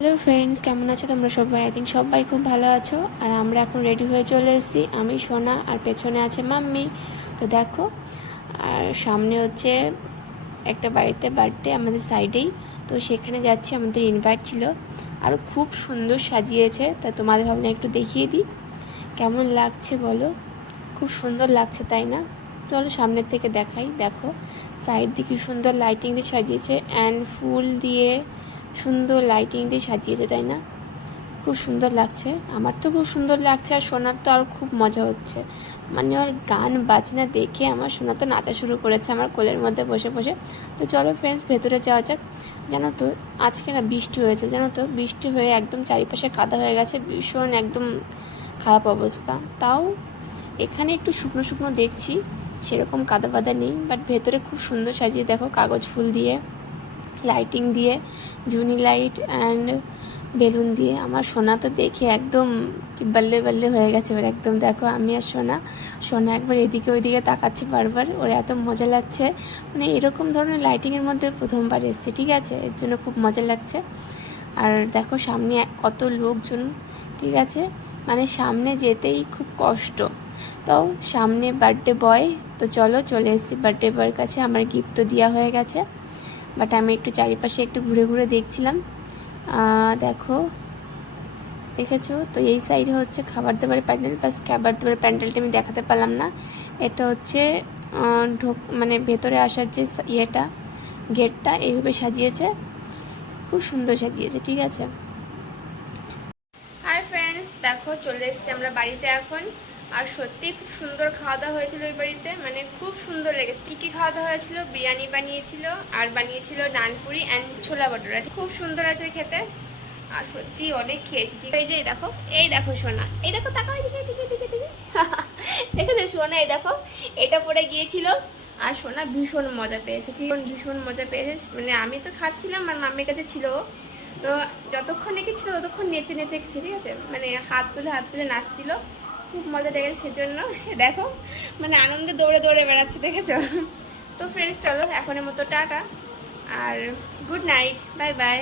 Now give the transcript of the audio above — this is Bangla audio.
হ্যালো ফ্রেন্ডস কেমন আছো তোমরা সবাই? আই থিঙ্ক সবাই খুব ভালো আছো। আর আমরা এখন রেডি হয়ে চলে এসেছি। আমি সোনা, আর পেছনে আছে মাম্মি। তো দেখো, আর সামনে হচ্ছে একটা বাড়িতে বার্থডে আমাদের সাইডেই তো সেখানে যাচ্ছি, আমাদের ইনভাইট ছিল। আর খুব সুন্দর সাজিয়েছে। তা তোমাদের ভাবলাম একটু দেখিয়ে দিই। কেমন লাগছে বলো? খুব সুন্দর লাগছে, তাই না? চলো সামনের থেকে দেখাই। দেখো সাইড দিয়ে কি সুন্দর লাইটিং দিয়ে সাজিয়েছে। অ্যান্ড ফুল দিয়ে সুন্দর লাইটিং দিয়ে সাজিয়েছে, তাই না? খুব সুন্দর লাগছে। আমার তো খুব সুন্দর লাগছে আর সোনার তো আরও খুব মজা হচ্ছে। মানে ওর গান, বাজনা দেখে আমার সোনা তো নাচা শুরু করেছে আমার কোলের মধ্যে বসে বসে। তো চলো ফ্রেন্ডস ভেতরে যাওয়া যাক। জানো তো, আজকে না বৃষ্টি হয়েছে, জানো তো? বৃষ্টি হয়ে একদম চারিপাশে কাদা হয়ে গেছে, ভীষণ একদম খারাপ অবস্থা। তাও এখানে একটু শুকনো শুকনো দেখছি, সেরকম কাদা বাদা নেই বাট ভেতরে খুব সুন্দর সাজিয়ে দেখো, কাগজ ফুল দিয়ে। লাইটিং দিয়ে জুনি লাইট অ্যান্ড বেলুন দিয়ে। আমার সোনা তো দেখে একদম বাল্লে বাল্লে হয়ে গেছে ওর একদম। দেখো আমি আর সোনা সোনা একবার এদিকে ওইদিকে তাকাচ্ছে বারবার। ওর এত মজা লাগছে। মানে এরকম ধরনের লাইটিংয়ের মধ্যে প্রথমবার এসছে, ঠিক আছে? এর জন্য খুব মজা লাগছে। আর দেখো সামনে কত লোকজন, ঠিক আছে? মানে সামনে যেতেই খুব কষ্ট। তো সামনে বার্থডে বয় তো চলো চলে এসেছি বার্থডে বয়ের কাছে। আমার গিফট তো দেওয়া হয়ে গেছে। বাট আমি একটু চারিপাশে একটু ঘুরে ঘুরে দেখছিলাম। দেখো, দেখেছ? তো এই সাইডে হচ্ছে খাবার দাবারের প্যান্ডেল প্লাস খাবার দাবারের প্যান্ডেলটা আমি দেখাতে পারলাম না। এটা হচ্ছে ঢোক মানে ভেতরে আসার যে ইয়েটা, গেটটা, এইভাবে সাজিয়েছে। খুব সুন্দর সাজিয়েছে, ঠিক আছে? হাই ফ্রেন্ডস দেখো, চলে এসেছি আমরা বাড়িতে এখন। আর সত্যিই খুব সুন্দর খাওয়া দাওয়া হয়েছিল ওই বাড়িতে। মানে খুব সুন্দর লেগেছে। কী কী খাওয়া দাওয়া হয়েছিল? বিরিয়ানি বানিয়েছিল, আর বানিয়েছিল নানপুরি অ্যান্ড ছোলা ভটুরা। খুব সুন্দর আছে খেতে। আর সত্যি অনেক খেয়েছি। ঠিক এই যে দেখো, এই দেখো সোনা। এই দেখো, তাকাও দেখেছ সোনা, এই দেখো, এটা পরে গিয়েছিল। আর সোনা ভীষণ মজা পেয়েছে, ঠিক ভীষণ মজা পেয়েছে। মানে আমি তো খাচ্ছিলাম, আর মাম্মির কাছে ছিল। তো যতক্ষণ নাকি ততক্ষণ নেচে নেচে খেয়েছে, ঠিক আছে? মানে হাত তুলে হাত তুলে নাচছিল। খুব মজা লেগেছে সেজন্য। দেখো মানে আনন্দে দৌড়ে দৌড়ে বেড়াচ্ছে, দেখেছ? তো ফ্রেন্ডস চলো, এখনের মতো টাটা। আর গুড নাইট বাই বাই